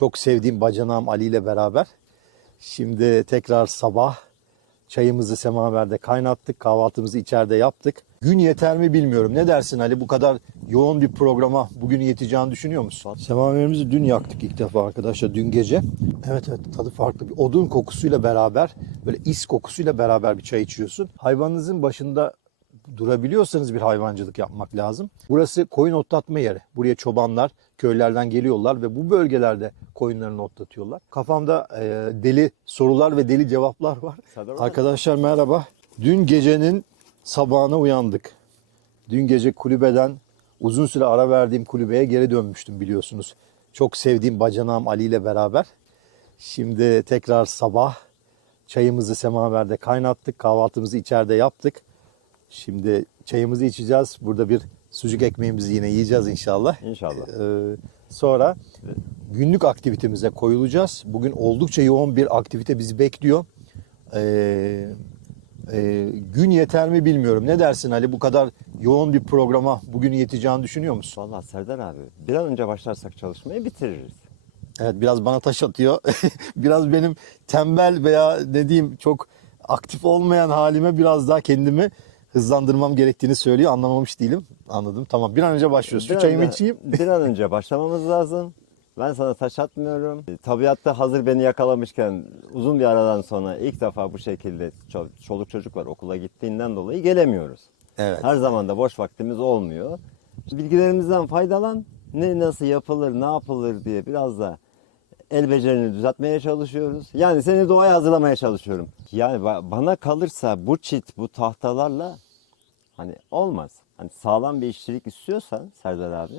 Çok sevdiğim bacanağım Ali ile beraber. Şimdi tekrar sabah çayımızı semaverde kaynattık. Kahvaltımızı içeride yaptık. Gün yeter mi bilmiyorum. Ne dersin Ali? Bu kadar yoğun bir programa bugün yeteceğini düşünüyor musun? Semaverimizi dün yaktık ilk defa arkadaşlar. Dün gece. Evet, tadı farklı. Bir odun kokusuyla beraber, böyle is kokusuyla beraber bir çay içiyorsun. Hayvanınızın başında durabiliyorsanız bir hayvancılık yapmak lazım. Burası koyun otlatma yeri. Buraya çobanlar köylerden geliyorlar ve bu bölgelerde koyunlarını otlatıyorlar. Kafamda deli sorular ve deli cevaplar var. Arkadaşlar merhaba. Dün gecenin sabahına uyandık. Dün gece kulübeden uzun süre ara verdiğim kulübeye geri dönmüştüm biliyorsunuz. Çok sevdiğim bacanağım Ali ile beraber. Şimdi tekrar sabah çayımızı semaverde kaynattık. Kahvaltımızı içeride yaptık. Şimdi çayımızı içeceğiz. Burada bir sucuk ekmeğimizi yine yiyeceğiz inşallah. İnşallah. Sonra günlük aktivitemize koyulacağız. Bugün oldukça yoğun bir aktivite bizi bekliyor. Gün yeter mi bilmiyorum. Ne dersin Ali? Bu kadar yoğun bir programa bugün yeteceğini düşünüyor musun? Vallahi Serdar abi bir an önce başlarsak çalışmayı bitiririz. Evet, biraz bana taş atıyor. Biraz benim tembel veya ne diyeyim çok aktif olmayan halime biraz daha kendimi hızlandırmam gerektiğini söylüyor. Anlamamış değilim. Anladım. Tamam, bir an önce başlıyoruz. Şu çayımı içeyim. Bir an önce başlamamız lazım. Ben sana taş atmıyorum. Tabiatta hazır beni yakalamışken uzun bir aradan sonra ilk defa bu şekilde çoluk çocuk var okula gittiğinden dolayı gelemiyoruz. Evet. Her zaman da boş vaktimiz olmuyor. Bilgilerimizden faydalan. Ne nasıl yapılır, ne yapılır diye biraz da el becerini düzeltmeye çalışıyoruz. Yani seni doğaya hazırlamaya çalışıyorum. Yani bana kalırsa bu çit, bu tahtalarla hani olmaz. Hani sağlam bir işçilik istiyorsan Serdar abi,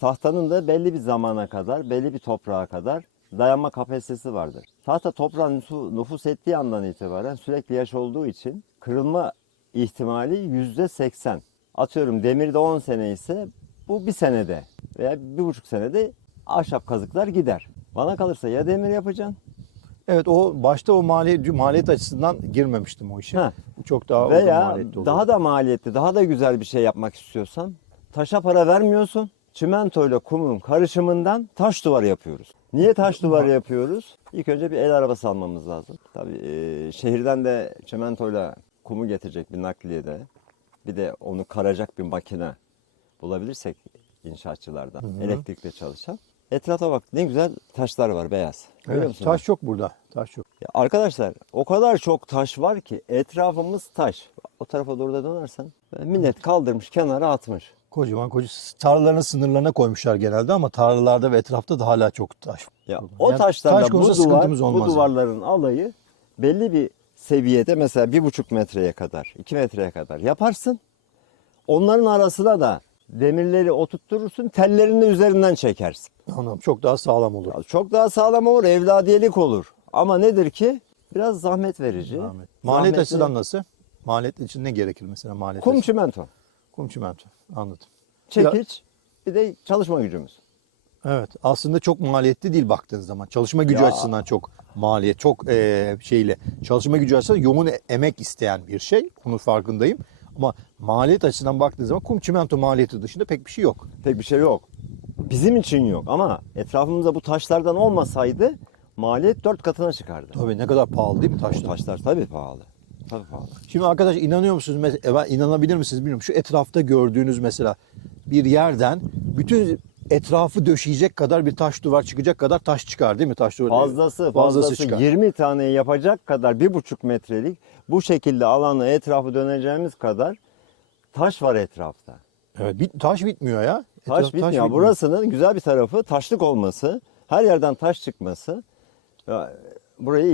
tahtanın da belli bir zamana kadar, belli bir toprağa kadar dayanma kapasitesi vardır. Tahta toprağın nüfuz ettiği andan itibaren sürekli yaş olduğu için kırılma ihtimali %80. Atıyorum demirde 10 sene ise bu bir senede veya 1,5 senede ahşap kazıklar gider. Bana kalırsa ya demir yapacaksın. Evet, o başta o maliyet açısından girmemiştim o işe. Heh. Bu çok daha uygun Veya maliyetli oluyor. daha da maliyetli, daha da güzel bir şey yapmak istiyorsan taşa para vermiyorsun. Çimentoyla kumun karışımından taş duvar yapıyoruz. Niye taş duvar yapıyoruz? İlk önce bir el arabası almamız lazım. Tabii şehirden de çimentoyla kumu getirecek bir nakliyede, bir de onu karacak bir makine bulabilirsek inşaatçılardan, elektrikle çalışan. Etrafa bak, ne güzel taşlar var, beyaz. Görüyor Evet, musun? taş çok burada. Taş çok. Ya arkadaşlar o kadar çok taş var ki etrafımız taş. O tarafa doğru da dönersen millet kaldırmış kenara atmış. Kocaman tarlaların sınırlarına koymuşlar genelde ama tarlalarda ve etrafta da hala çok taş. Ya o Yani taşlarla taş konusunda sıkıntımız bu olmaz duvarların alayı belli bir seviyede, mesela 1,5 metreye kadar, 2 metreye kadar yaparsın. Onların arasına da demirleri oturtturursun, tellerini de üzerinden çekersin. Anladım. Çok daha sağlam olur. Ya çok daha sağlam olur, evladiyelik olur. Ama nedir ki? Biraz zahmet verici. Maliyet Zahmetli. açıdan nasıl? Maliyet için ne gerekir mesela maliyet Kum açıdan? çimento, Kum çimento. Anladım. çekiç, bir de çalışma gücümüz. Evet. Aslında çok maliyetli değil baktığınız zaman. Çalışma gücü Ya. açısından çok maliyet. Çok çalışma gücü açısından yoğun emek isteyen bir şey. Bunun farkındayım. Ama maliyet açısından baktığınız zaman kum çimento maliyeti dışında pek bir şey yok. Pek bir şey yok. Bizim için yok ama etrafımızda bu taşlardan olmasaydı maliyet 4 katına çıkardı. Tabii, ne kadar pahalı değil mi Bu taşlar? taşlar tabii pahalı. Tabii pahalı. Şimdi arkadaş, inanıyor musunuz? İnanabilir misiniz bilmiyorum. Şu etrafta gördüğünüz mesela bir yerden bütün etrafı döşeyecek kadar bir taş duvar çıkacak kadar taş çıkar değil mi? Taş duvar Fazlası çıkar. 20 tane yapacak kadar 1,5 metrelik bu şekilde alanı etrafı döneceğimiz kadar taş var etrafta. Evet, taş bitmiyor ya. Taş bitmiyor. Burasının güzel bir tarafı taşlık olması, her yerden taş çıkması. Burayı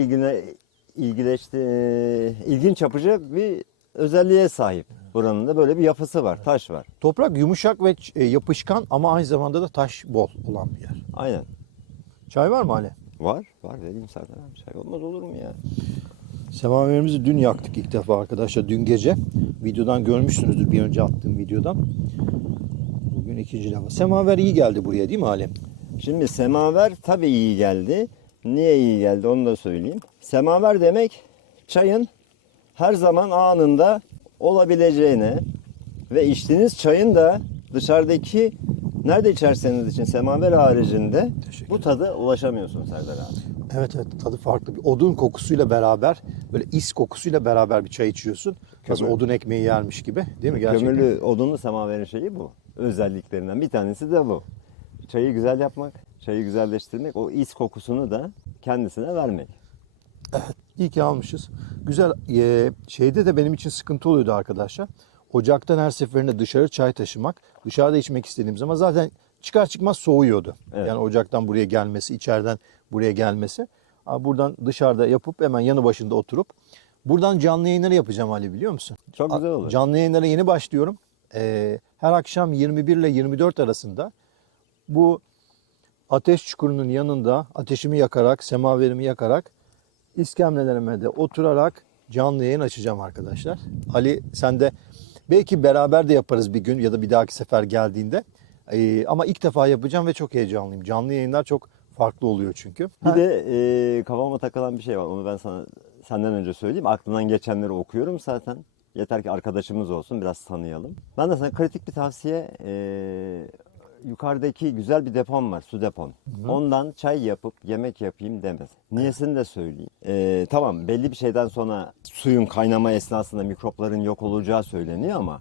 ilginç yapıcı bir özelliğe sahip. Buranın da böyle bir yapısı var, taş var. Toprak yumuşak ve yapışkan ama aynı zamanda da taş bol olan bir yer. Aynen. Çay var mı Ali? Var vereyim Serdar abi. Çay olmaz olur mu ya? Semaverimizi dün yaktık ilk defa arkadaşlar. Dün gece. Videodan görmüşsünüzdür, bir önce attığım videodan. Bugün ikinci defa. Semaver iyi geldi buraya değil mi Ali? Şimdi semaver tabii iyi geldi. Niye iyi geldi onu da söyleyeyim. Semaver demek çayın her zaman anında olabileceğine ve içtiğiniz çayın da dışarıdaki Nerede içerseniz için semaver haricinde Teşekkür bu tadı ulaşamıyorsun Serdar abi. Evet, evet, tadı farklı. Bir odun kokusuyla beraber, böyle is kokusuyla beraber bir çay içiyorsun. Nasıl Kömür. odun ekmeği yermiş gibi, değil mi gerçekten? Kömürlü odunlu semaverin şeyi bu. Özelliklerinden bir tanesi de bu. Çayı güzel yapmak, çayı güzelleştirmek, o is kokusunu da kendisine vermek. İyi ki almışız. Güzel. Şeyde de benim için sıkıntı oluyordu arkadaşlar. Ocaktan her seferinde dışarı çay taşımak. Dışarıda içmek istediğim zaman zaten çıkar çıkmaz soğuyordu. Evet. Yani ocaktan buraya gelmesi, içeriden buraya gelmesi. Buradan dışarıda yapıp hemen yanı başında oturup buradan canlı yayınları yapacağım Ali, biliyor musun? Çok güzel olur. Canlı yayınlara yeni başlıyorum. Her akşam 21 ile 24 arasında bu ateş çukurunun yanında ateşimi yakarak, semaverimi yakarak, iskemlelerime de oturarak canlı yayın açacağım arkadaşlar. Ali, sen de belki beraber de yaparız bir gün ya da bir dahaki sefer geldiğinde. Ama ilk defa yapacağım ve çok heyecanlıyım. Canlı yayınlar çok farklı oluyor çünkü. Bir de kafama takılan bir şey var. Onu ben sana senden önce söyleyeyim. Aklından geçenleri okuyorum zaten. Yeter ki arkadaşımız olsun, biraz tanıyalım. Ben de sana kritik bir tavsiye. Yukarıdaki güzel bir depom var, su depom. Ondan çay yapıp yemek yapayım demez. Niyesini de söyleyeyim. Tamam, belli bir şeyden sonra suyun kaynama esnasında mikropların yok olacağı söyleniyor ama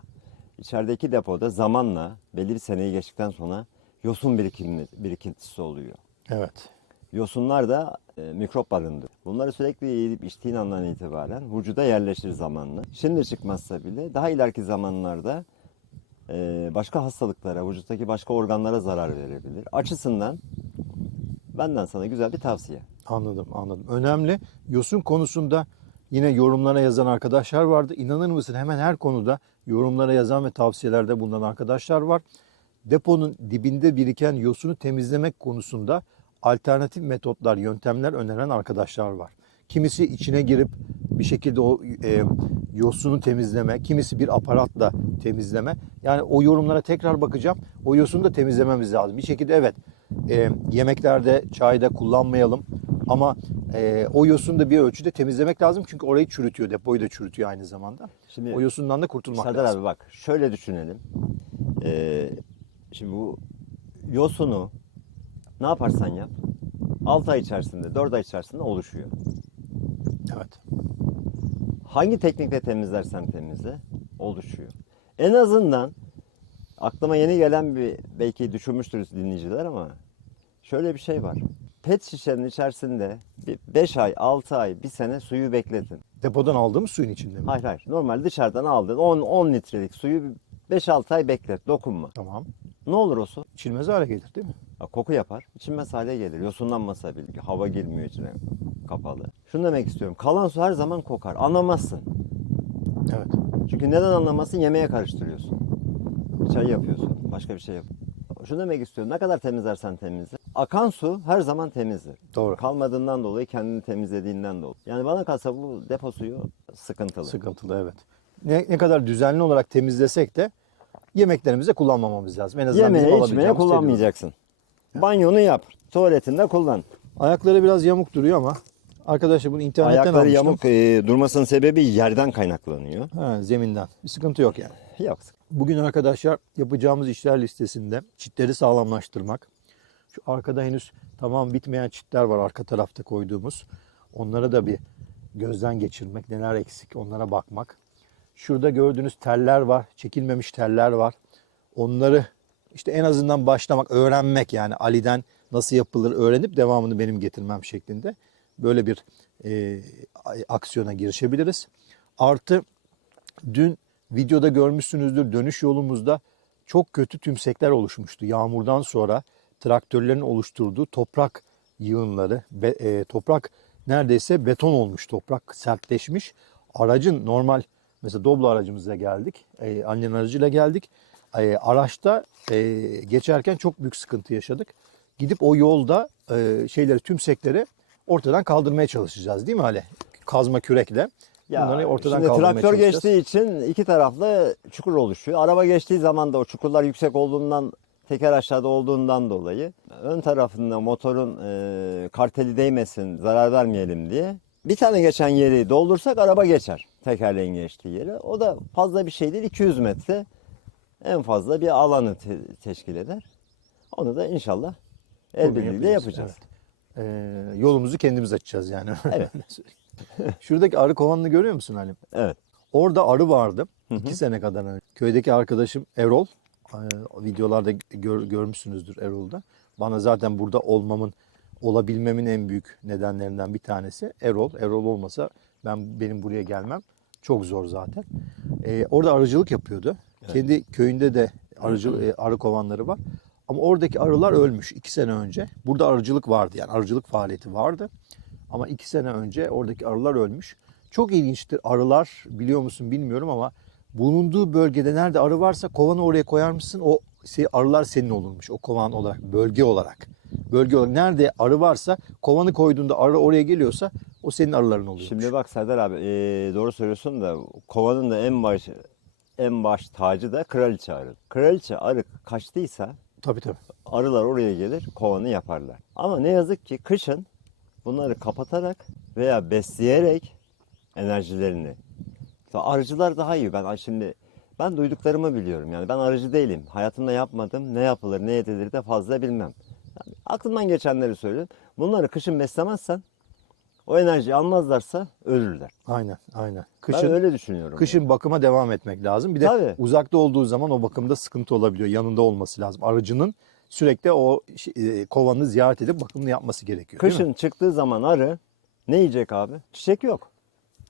içerideki depoda zamanla belli bir seneyi geçtikten sonra yosun birikintisi oluyor. Evet. Yosunlar da mikrop barındırır. Bunları sürekli yiyip içtiğin andan itibaren vücuda yerleşir zamanla. Şimdi çıkmazsa bile daha ileriki zamanlarda başka hastalıklara, vücuttaki başka organlara zarar verebilir. Açısından benden sana güzel bir tavsiye. Anladım, anladım. Önemli. Yosun konusunda yine yorumlara yazan arkadaşlar vardı. İnanır mısın, hemen her konuda yorumlara yazan ve tavsiyelerde bulunan arkadaşlar var. Deponun dibinde biriken yosunu temizlemek konusunda alternatif metotlar, yöntemler öneren arkadaşlar var. Kimisi içine girip bir şekilde o yosunu temizleme, kimisi bir aparatla temizleme. Yani o yorumlara tekrar bakacağım. O yosunu da temizlememiz lazım. Bir şekilde evet, yemeklerde, çayda kullanmayalım. Ama o yosunu da bir ölçüde temizlemek lazım. Çünkü orayı çürütüyor, depoyu da çürütüyor aynı zamanda. Şimdi, o yosundan da kurtulmak Serdar lazım. abi bak, şöyle düşünelim. Şimdi bu yosunu ne yaparsan yap 6 ay içerisinde, 4 ay içerisinde oluşuyor. Evet. Hangi teknikle temizlersen temizle oluşuyor. En azından aklıma yeni gelen bir, belki düşünmüştür dinleyiciler ama şöyle bir şey var. Pet şişenin içerisinde 5 ay, 6 ay, 1 sene suyu bekletin. Depodan aldığımız suyun içinde mi? Hayır hayır. Normal dışarıdan aldığın 10 litrelik suyu 5-6 ay beklet. Dokunma. Tamam. Ne olur o su? İçilmez hale gelir değil mi? Koku yapar. İçilmez hale gelir. Yosunlanmasa bile. Hava girmiyor içine, kapalı. Şunu demek istiyorum. Kalan su her zaman kokar. Anlamazsın. Evet. Çünkü neden anlamazsın? Yemeğe karıştırıyorsun. Çay yapıyorsun. Başka bir şey yap. Şunu demek istiyorum. Ne kadar temizlersen temizle. Akan su her zaman temizdir. Doğru. Kalmadığından dolayı, kendini temizlediğinden dolayı. Yani bana kalsa bu depo suyu sıkıntılı. Sıkıntılı, evet. Ne kadar düzenli olarak temizlesek de yemeklerimize kullanmamamız lazım. En azından bizim Yemeğe içmeye alabileceğimiz kullanmayacaksın. Banyonu yap. Tuvaletinde kullan. Ayakları biraz yamuk duruyor ama arkadaşlar bunu internetten Ayakları almıştım. yamuk durmasının sebebi yerden kaynaklanıyor. Zeminden. Bir sıkıntı yok yani. Yok. Bugün arkadaşlar yapacağımız işler listesinde çitleri sağlamlaştırmak. Şu arkada henüz tamam bitmeyen çitler var arka tarafta koyduğumuz. Onlara da bir gözden geçirmek. Neler eksik onlara bakmak. Şurada gördüğünüz teller var. Çekilmemiş teller var. Onları işte en azından başlamak, öğrenmek, yani Ali'den nasıl yapılır öğrenip devamını benim getirmem şeklinde böyle bir aksiyona girişebiliriz. Artı dün videoda görmüşsünüzdür, dönüş yolumuzda çok kötü tümsekler oluşmuştu. Yağmurdan sonra traktörlerin oluşturduğu toprak yığınları, toprak neredeyse beton olmuş, toprak sertleşmiş. Aracın normal, mesela Doblo aracımızla geldik, annenin aracıyla geldik. Araçta geçerken çok büyük sıkıntı yaşadık. Gidip o yolda tümsekleri ortadan kaldırmaya çalışacağız, değil mi Ali? Kazma kürekle. Bunları ortadan şimdi kaldırmaya traktör çalışacağız. geçtiği için iki taraflı çukur oluşuyor. Araba geçtiği zaman da o çukurlar yüksek olduğundan, teker aşağıda olduğundan dolayı ön tarafında motorun karteli değmesin, zarar vermeyelim diye bir tane geçen yeri doldursak araba geçer. Tekerleğin geçtiği yeri. O da fazla bir şey değil. 200 metre en fazla bir alanı teşkil eder. Onu da inşallah el Bugün birliğiyle yapacağız. Evet. Yolumuzu kendimiz açacağız yani. Evet. Şuradaki arı kovanını görüyor musun Halim? Evet. Orada arı vardı. 2 sene kadar önce. Köydeki arkadaşım Erol. Videolarda görmüşsünüzdür Erol'da. Bana zaten burada olabilmemin en büyük nedenlerinden bir tanesi Erol. Erol olmasa benim buraya gelmem çok zor zaten. Orada arıcılık yapıyordu. Evet. Kendi köyünde de arı kovanları var. Ama oradaki arılar ölmüş 2 sene önce. Burada arıcılık vardı, yani arıcılık faaliyeti vardı. Ama 2 sene önce oradaki arılar ölmüş. Çok ilginçtir. Arılar, biliyor musun bilmiyorum ama bulunduğu bölgede nerede arı varsa kovanı oraya koyar mısın? O arılar senin olurmuş, o kovan olarak, bölge olarak. Bölge olarak nerede arı varsa kovanı koyduğunda arı oraya geliyorsa o senin arıların oluyormuş. Şimdi bak Serdar abi, doğru söylüyorsun da kovanın da en baş tacı da kraliçe arı. Kraliçe arı kaçtıysa Tabii. arılar oraya gelir, kovanı yaparlar. Ama ne yazık ki kışın bunları kapatarak veya besleyerek enerjilerini. Arıcılar daha iyi. Ben duyduklarımı biliyorum. Yani ben arıcı değilim. Hayatımda yapmadım. Ne yapılır, ne edilir de fazla bilmem. Yani aklımdan geçenleri söylüyorum. Bunları kışın beslemezsen o enerjiyi almazlarsa ölürler. Aynen. Ben Kışın öyle düşünüyorum. Kışın bakıma devam etmek lazım. Bir de Tabii. uzakta olduğu zaman o bakımda sıkıntı olabiliyor. Yanında olması lazım. Arıcının sürekli o kovanı ziyaret edip bakımını yapması gerekiyor. değil mi? Kışın çıktığı zaman arı ne yiyecek abi? Çiçek yok.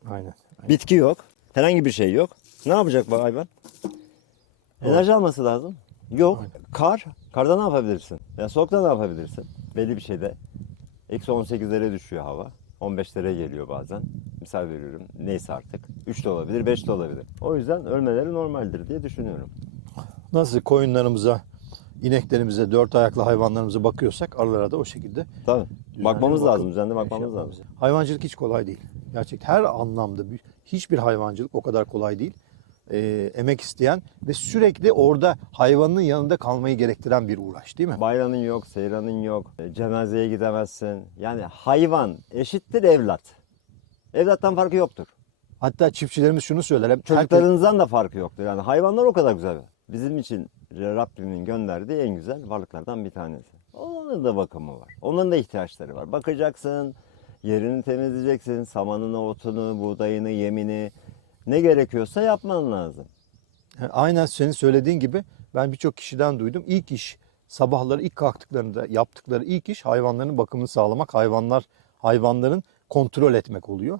Aynen. Bitki yok. Herhangi bir şey yok. Ne yapacak bu hayvan? Enerji alması lazım. Yok. Karda ne yapabilirsin? Ya soğukta ne yapabilirsin? Belli bir şeyde. Eksi 18'lere düşüyor hava. 15'lere geliyor bazen. Misal veriyorum. Neyse artık. 3 de olabilir, 5 de olabilir. O yüzden ölmeleri normaldir diye düşünüyorum. Nasıl koyunlarımıza, ineklerimize, dört ayaklı hayvanlarımıza bakıyorsak arılara da o şekilde. Tabii. Bakmamız bakım- lazım. Düzenli bakmamız şey lazım. Hayvancılık hiç kolay değil. Gerçekten her anlamda hiçbir hayvancılık o kadar kolay değil. Emek isteyen ve sürekli orada hayvanın yanında kalmayı gerektiren bir uğraş, değil mi? Bayranın yok, seyranın yok. Cenazeye gidemezsin. Yani hayvan eşittir evlat. Evlattan farkı yoktur. Hatta çiftçilerimiz şunu söyler. Herkes, Çocuklarınızdan da farkı yoktur. Yani hayvanlar o kadar güzel. Bizim için Rabbimin gönderdiği en güzel varlıklardan bir tanesi. Onların da bakımı var. Onların da ihtiyaçları var. Bakacaksın, yerini temizleyeceksin, samanını, otunu, buğdayını, yemini ne gerekiyorsa yapman lazım. aynen senin söylediğin gibi ben birçok kişiden duydum. İlk iş, sabahları ilk kalktıklarında yaptıkları ilk iş hayvanların bakımını sağlamak, hayvanların kontrol etmek oluyor.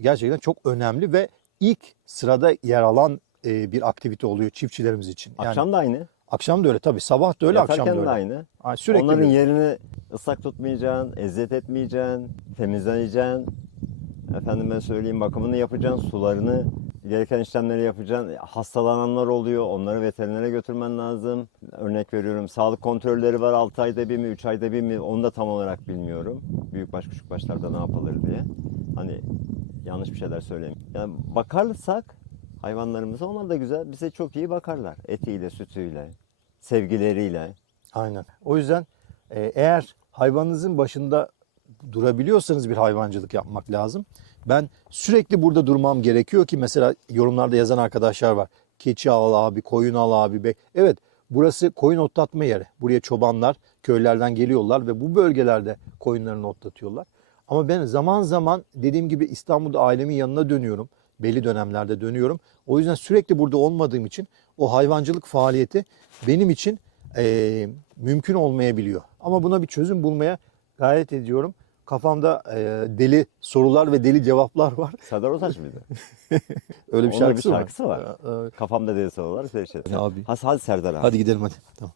Gerçekten çok önemli ve ilk sırada yer alan bir aktivite oluyor çiftçilerimiz için. Yani Akşam da aynı. akşam da öyle tabii, sabah da öyle, akşam da Yatarken öyle. de aynı. Sürekli Onların bir- yerini ıslak tutmayacaksın, eziyet etmeyeceksin, temizleyeceksin. Efendime söyleyeyim, bakımını yapacaksın, sularını, gereken işlemleri yapacaksın. Hastalananlar oluyor, onları veterinere götürmen lazım. Örnek veriyorum, sağlık kontrolleri var 6 ayda bir mi, 3 ayda bir mi, onu da tam olarak bilmiyorum. Büyükbaş küçükbaşlarda ne yapılır diye. Hani yanlış bir şeyler söyleyeyim. Yani bakarsak hayvanlarımıza, onlar da güzel, bize çok iyi bakarlar. Etiyle, sütüyle, sevgileriyle. Aynen. O yüzden eğer hayvanınızın başında durabiliyorsanız bir hayvancılık yapmak lazım. Ben sürekli burada durmam gerekiyor ki, mesela yorumlarda yazan arkadaşlar var. Keçi al abi, koyun al abi. Evet, burası koyun otlatma yeri. Buraya çobanlar köylerden geliyorlar ve bu bölgelerde koyunlarını otlatıyorlar. Ama ben zaman zaman dediğim gibi İstanbul'da ailemin yanına dönüyorum. Belli dönemlerde dönüyorum. O yüzden sürekli burada olmadığım için o hayvancılık faaliyeti benim için mümkün olmayabiliyor. Ama buna bir çözüm bulmaya gayret ediyorum. Kafamda deli sorular ve deli cevaplar var. Serdar Ortaç mıydı? Öyle bir Onun şarkısı, bir şarkısı var. var. Kafamda deli sorular. Abi. Hadi Serdar abi. Hadi gidelim hadi. Tamam.